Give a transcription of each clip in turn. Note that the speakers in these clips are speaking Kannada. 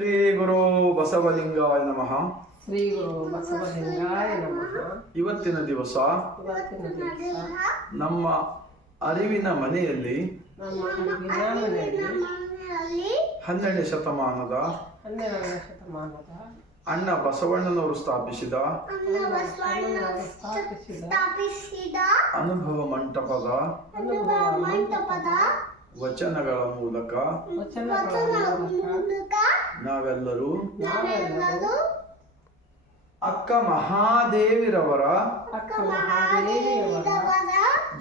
ಶ್ರೀ ಗುರು ಬಸವಲಿಂಗಾಯ ನಮಃ. ಶ್ರೀ ಗುರು ಬಸವಲಿಂಗಾಯ ನಮಃ. ಇವತ್ತಿನ ದಿವಸ ನಮ್ಮ ಅರಿವಿನ ಮನೆಯಲ್ಲಿ 12ನೇ ಶತಮಾನದ ಅಣ್ಣ ಬಸವಣ್ಣನವರು ಸ್ಥಾಪಿಸಿದ ಅನುಭವ ಮಂಟಪದ ವಚನಗಳ ಮೂಲಕ ನಾವೆಲ್ಲರೂ ಅಕ್ಕ ಮಹಾದೇವಿರವರ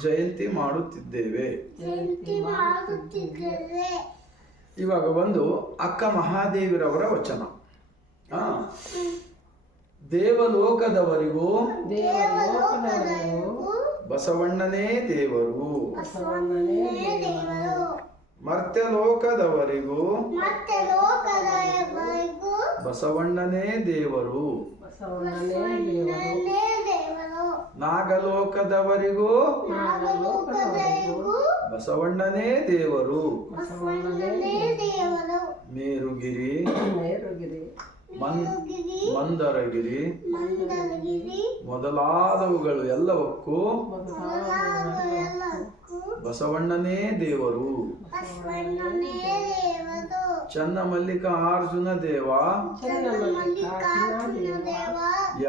ಜಯಂತಿ ಮಾಡುತ್ತಿದ್ದೇವೆ. ಇವಾಗ ಒಂದು ಅಕ್ಕ ಮಹಾದೇವಿರವರ ವಚನ. ದೇವಲೋಕದವರಿಗೂ ಬಸವಣ್ಣನೇ ದೇವರು, ಮರ್ತ್ಯಲೋಕದವರಿಗೂ ಬಸವಣ್ಣನೇ ದೇವರು, ನಾಗಲೋಕದವರಿಗೂ ಬಸವಣ್ಣನೇ ದೇವರು, ಮೇರುಗಿರಿ ಮಂದರಗಿರಿ ಮೊದಲಾದವುಗಳು ಎಲ್ಲವಕ್ಕೂ ಬಸವಣ್ಣನೇ ದೇವರು. ಚನ್ನಮಲ್ಲಿಕಾರ್ಜುನ ದೇವ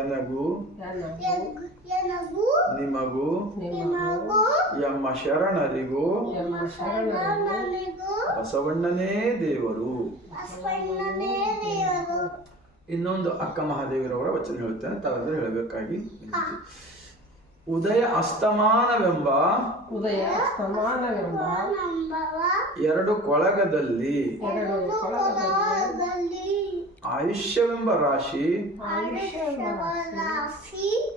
ಎನಗೂ ನಿಮಗೂ ಎಮ್ಮ ಶರಣರಿಗೂ ಬಸವಣ್ಣನೇ ದೇವರು. ಇನ್ನೊಂದು ಅಕ್ಕ ಮಹಾದೇವಿರವರ ವಚನ ಹೇಳುತ್ತೇನೆ, ತಲೆದ್ರೆ ಹೇಳಬೇಕಾಗಿ. ಉದಯ ಅಸ್ತಮಾನವೆಂಬ ಎರಡು ಕೊಳಗದಲ್ಲಿ ಆಯುಷ್ಯವೆಂಬ ರಾಶಿ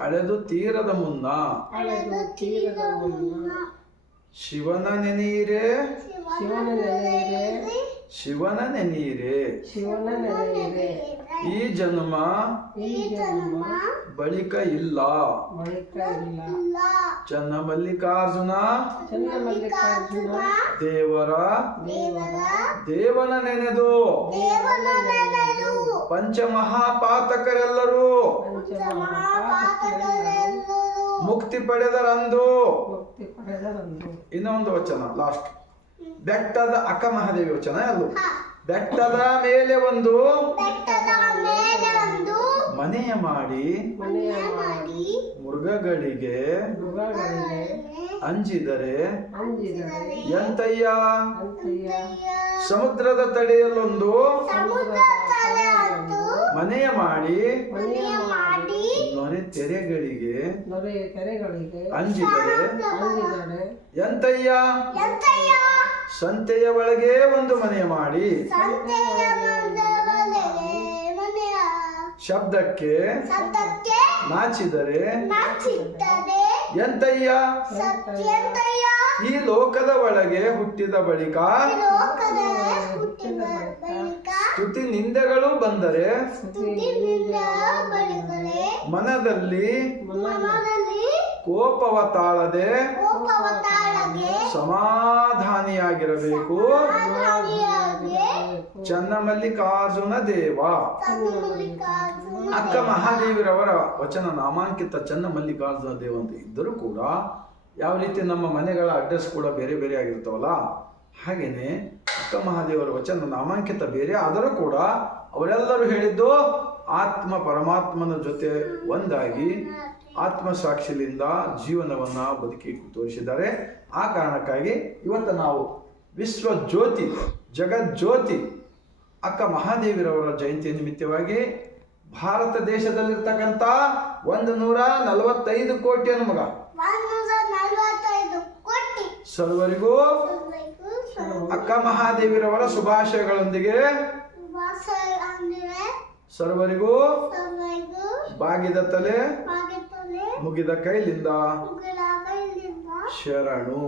ಅಳೆದು ತೀರದ ಮುನ್ನ ಶಿವನ ನೆನೆಯಿರೆ ಶಿವನ ನೆನೆಯಿರೆ. ಈ ಜನ್ಮ ಬಳಿಕ ಇಲ್ಲ. ಚನ್ನಮಲ್ಲಿಕಾರ್ಜುನ ದೇವನ ನೆನೆದು ಪಂಚಮಹಾಪಾತಕರೆಲ್ಲರೂ ಮುಕ್ತಿ ಪಡೆದರಂದು. ಇನ್ನೊಂದು ವಚನ ಲಾಸ್ಟ್. ಬೆಟ್ಟದ ಅಕ್ಕ ಮಹಾದೇವಿ ವಚನ. ಅಲ್ಲೂ ಬೆಟ್ಟದ ಮೇಲೆ ಒಂದು ಮನೆಯ ಮಾಡಿ ಮೃಗಗಳಿಗೆ ಅಂಜಿದರೆ ಎಂತಯ್ಯ. ಸಮುದ್ರದ ತಡೆಯಲ್ಲೊಂದು ಮನೆಯ ಮಾಡಿ ನೊರೆ ತೆರೆಗಳಿಗೆ ಅಂಜಿದರೆ ಎಂತಯ್ಯ. ಸಂತೆಯ ಒಳಗೆ ಒಂದು ಮನೆಯ ಮಾಡಿ ಶಬ್ದಕ್ಕೆ ನಾಚಿದರೆ ಎಂತಯ್ಯ. ಈ ಲೋಕದ ಒಳಗೆ ಹುಟ್ಟಿದ ಬಳಿಕ ಸ್ತುತಿ ನಿಂದೆಗಳು ಬಂದರೆ ಮನದಲ್ಲಿ ಕೋಪವ ತಾಳದೆ ಸಮಾಧಾನಿಯಾಗಿರಬೇಕು. ಚನ್ನಮಲ್ಲಿಕಾರ್ಜುನ ದೇವ. ಅಕ್ಕ ಮಹಾದೇವಿರವರ ವಚನ ನಾಮಾಂಕಿತ ಚನ್ನಮಲ್ಲಿಕಾರ್ಜುನ ದೇವ ಅಂತ ಇದ್ದರೂ ಕೂಡ ಯಾವ ರೀತಿ ನಮ್ಮ ಮನೆಗಳ ಅಡ್ರೆಸ್ ಕೂಡ ಬೇರೆ ಬೇರೆ ಆಗಿರ್ತಾವಲ್ಲ, ಹಾಗೇನೆ ಅಕ್ಕ ಮಹಾದೇವರ ವಚನ ನಾಮಾಂಕಿತ ಬೇರೆ ಆದರೂ ಕೂಡ ಅವರೆಲ್ಲರೂ ಹೇಳಿದ್ದು ಆತ್ಮ ಪರಮಾತ್ಮನ ಜೊತೆ ಒಂದಾಗಿ ಆತ್ಮಸಾಕ್ಷಿಯಿಂದ ಜೀವನವನ್ನ ಬದುಕಿ ತೋರಿಸಿದ್ದಾರೆ. ಆ ಕಾರಣಕ್ಕಾಗಿ ಇವತ್ತು ನಾವು ವಿಶ್ವ ಜ್ಯೋತಿ ಜಗಜ್ಯೋತಿ ಅಕ್ಕ ಮಹಾದೇವಿರವರ ಜಯಂತಿ ನಿಮಿತ್ತವಾಗಿ ಭಾರತ ದೇಶದಲ್ಲಿರ್ತಕ್ಕಂಥ 145 ಕೋಟಿ ಮಗ ಸರ್ವರಿಗೂ ಅಕ್ಕ ಮಹಾದೇವಿರವರ ಶುಭಾಶಯಗಳೊಂದಿಗೆ ಸರ್ವರಿಗೂ ಬಾಗಿದ ತಲೆ ಮುಗಿದ ಕೈಲಿಂದ ಶರಣು.